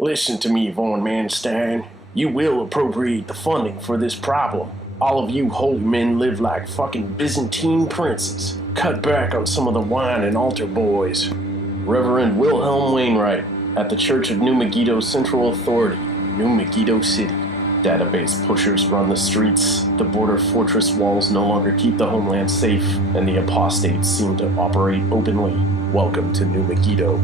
Listen to me, Von Manstein. You will appropriate the funding for this problem. All of you holy men live like fucking Byzantine princes. Cut back on some of the wine and altar boys. Reverend Wilhelm Wainwright at the Church of New Megiddo Central Authority, New Megiddo City. Database pushers run the streets, the border fortress walls no longer keep the homeland safe, and the apostates seem to operate openly. Welcome to New Megiddo.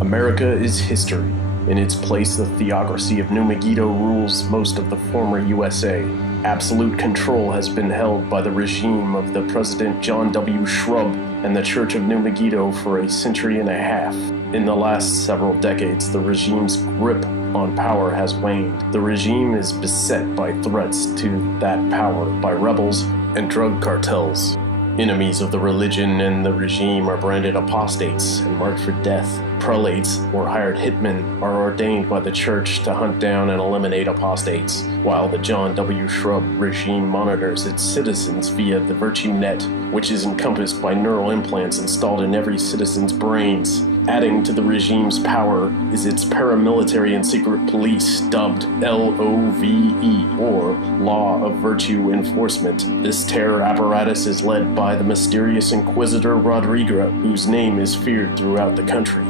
America is history. In its place, the theocracy of New Megiddo rules most of the former USA. Absolute control has been held by the regime of the President John W. Schrubb and the Church of New Megiddo for a century and a half. In the last several decades, the regime's grip on power has waned. The regime is beset by threats to that power by rebels and drug cartels. Enemies of the religion and the regime are branded apostates and marked for death. Prelates, or hired hitmen, are ordained by the church to hunt down and eliminate apostates, while the John W. Schrubb regime monitors its citizens via the Virtue Net, which is encompassed by neural implants installed in every citizen's brains. Adding to the regime's power is its paramilitary and secret police, dubbed LOVE, or Law of Virtue Enforcement. This terror apparatus is led by the mysterious Inquisitor Rodrigo, whose name is feared throughout the country.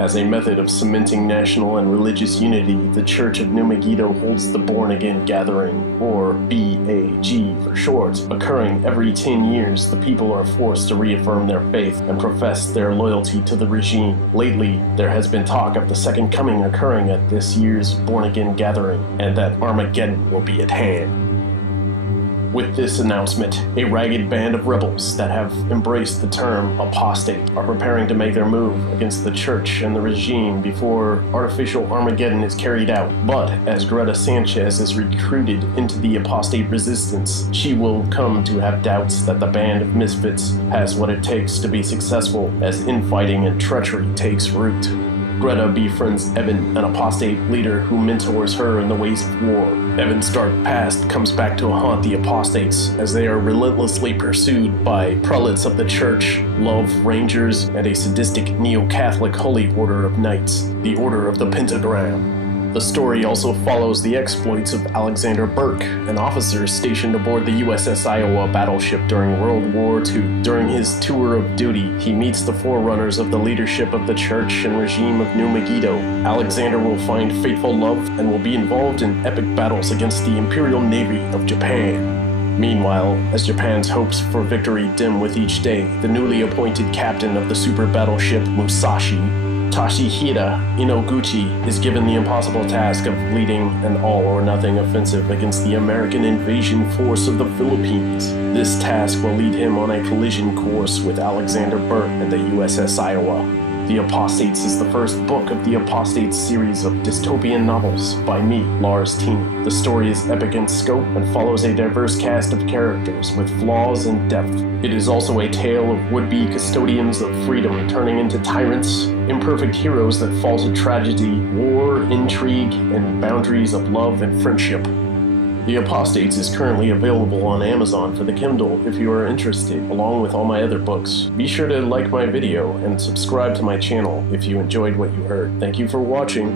As a method of cementing national and religious unity, the Church of New Megiddo holds the Born Again Gathering, or BAG for short. Occurring every 10 years, the people are forced to reaffirm their faith and profess their loyalty to the regime. Lately, there has been talk of the Second Coming occurring at this year's Born Again Gathering, and that Armageddon will be at hand. With this announcement, a ragged band of rebels that have embraced the term apostate are preparing to make their move against the church and the regime before artificial Armageddon is carried out. But as Greta Sanchez is recruited into the apostate resistance, she will come to have doubts that the band of misfits has what it takes to be successful as infighting and treachery takes root. Greta befriends Evan, an apostate leader who mentors her in the ways of war. Evan's dark past comes back to haunt the apostates as they are relentlessly pursued by prelates of the church, love rangers, and a sadistic neo-Catholic holy order of knights, the Order of the Pentagram. The story also follows the exploits of Alexander Burke, an officer stationed aboard the USS Iowa battleship during World War II. During his tour of duty, he meets the forerunners of the leadership of the church and regime of New Megiddo. Alexander will find faithful love and will be involved in epic battles against the Imperial Navy of Japan. Meanwhile, as Japan's hopes for victory dim with each day, the newly appointed captain of the super battleship Musashi, Toshihira Inoguchi, is given the impossible task of leading an all-or-nothing offensive against the American invasion force of the Philippines. This task will lead him on a collision course with Alexander Burke and the USS Iowa. The Apostates is the first book of the Apostates series of dystopian novels by me, Lars Teeney. The story is epic in scope and follows a diverse cast of characters with flaws and depth. It is also a tale of would-be custodians of freedom turning into tyrants, imperfect heroes that fall to tragedy, war, intrigue, and boundaries of love and friendship. The Apostates is currently available on Amazon for the Kindle if you are interested, along with all my other books. Be sure to like my video and subscribe to my channel if you enjoyed what you heard. Thank you for watching.